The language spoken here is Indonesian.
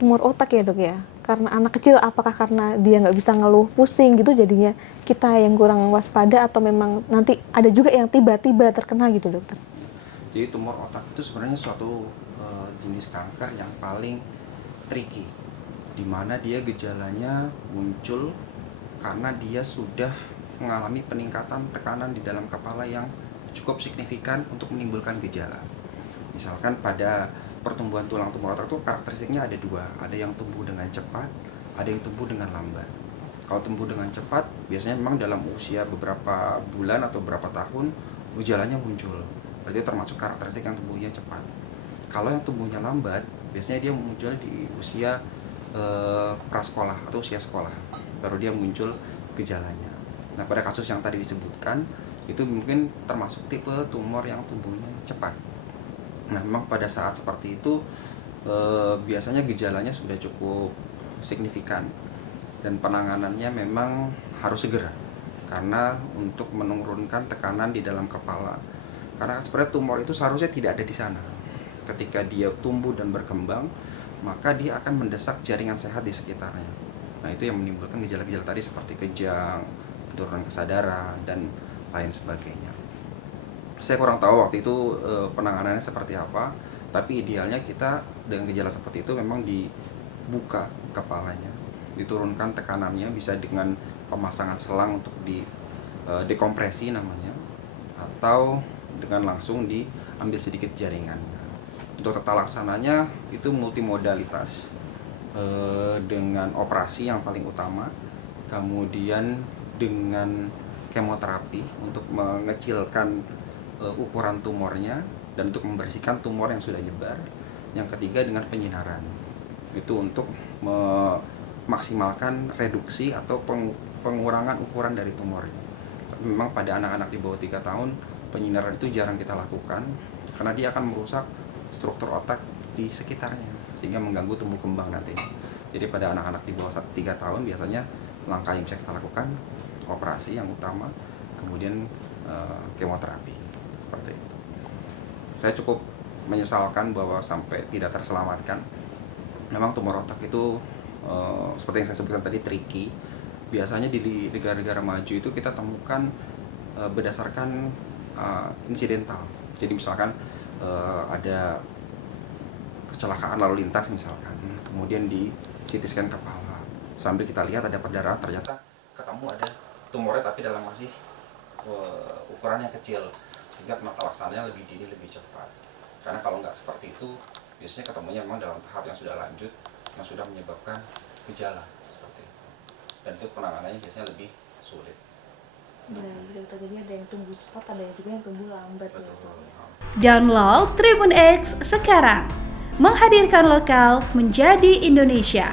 tumor otak ya dok ya? Karena anak kecil, apakah karena dia nggak bisa ngeluh, pusing gitu jadinya kita yang kurang waspada, atau memang nanti ada juga yang tiba-tiba terkena gitu dokter? Jadi tumor otak itu sebenarnya suatu jenis kanker yang paling tricky, di mana dia gejalanya muncul karena dia sudah mengalami peningkatan tekanan di dalam kepala yang cukup signifikan untuk menimbulkan gejala. Misalkan pada pertumbuhan tulang tumor otak itu karakteristiknya ada dua, ada yang tumbuh dengan cepat, ada yang tumbuh dengan lambat. Kalau tumbuh dengan cepat, biasanya memang dalam usia beberapa bulan atau beberapa tahun gejalanya muncul. Berarti termasuk karakteristik yang tumbuhnya cepat. Kalau yang tumbuhnya lambat, biasanya dia muncul di usia prasekolah atau usia sekolah, baru dia muncul gejalanya. Nah, pada kasus yang tadi disebutkan, itu mungkin termasuk tipe tumor yang tumbuhnya cepat. Nah, memang pada saat seperti itu biasanya gejalanya sudah cukup signifikan dan penanganannya memang harus segera, karena untuk menurunkan tekanan di dalam kepala. Karena sebenarnya tumor itu seharusnya tidak ada di sana. Ketika dia tumbuh dan berkembang, maka dia akan mendesak jaringan sehat di sekitarnya. Nah, itu yang menimbulkan gejala-gejala tadi seperti kejang, penurunan kesadaran, dan lain sebagainya. Saya kurang tahu waktu itu penanganannya seperti apa, tapi idealnya kita dengan gejala seperti itu memang dibuka kepalanya, diturunkan tekanannya, bisa dengan pemasangan selang untuk dekompresi namanya, atau dengan langsung diambil sedikit jaringannya. Untuk tata laksananya itu multimodalitas, dengan operasi yang paling utama, kemudian dengan kemoterapi untuk mengecilkan ukuran tumornya dan untuk membersihkan tumor yang sudah nyebar. Yang ketiga dengan penyinaran, itu untuk memaksimalkan reduksi atau pengurangan ukuran dari tumornya. Tapi memang pada anak-anak di bawah 3 tahun penyinaran itu jarang kita lakukan karena dia akan merusak struktur otak di sekitarnya sehingga mengganggu tumbuh kembang nantinya. Jadi pada anak-anak di bawah 3 tahun biasanya langkah yang bisa kita lakukan operasi yang utama, kemudian kemoterapi. Seperti itu. Saya cukup menyesalkan bahwa sampai tidak terselamatkan. Memang tumor otak itu seperti yang saya sebutkan tadi tricky. Biasanya di negara-negara maju itu kita temukan berdasarkan insidental. Jadi misalkan ada kecelakaan lalu lintas misalkan, kemudian di CT scan kepala, sambil kita lihat ada perdarahan, ternyata ketemu ada tumornya tapi dalam masih ukurannya kecil, sehingga penata laksananya lebih dini, lebih cepat. Karena kalau nggak seperti itu, biasanya ketemunya memang dalam tahap yang sudah lanjut, yang sudah menyebabkan gejala seperti itu. Dan itu penanganannya biasanya lebih sulit. Jadi ada yang tumbuh cepat, ada yang juga yang tumbuh lambat. Betul. Download Tribun X sekarang, menghadirkan lokal menjadi Indonesia.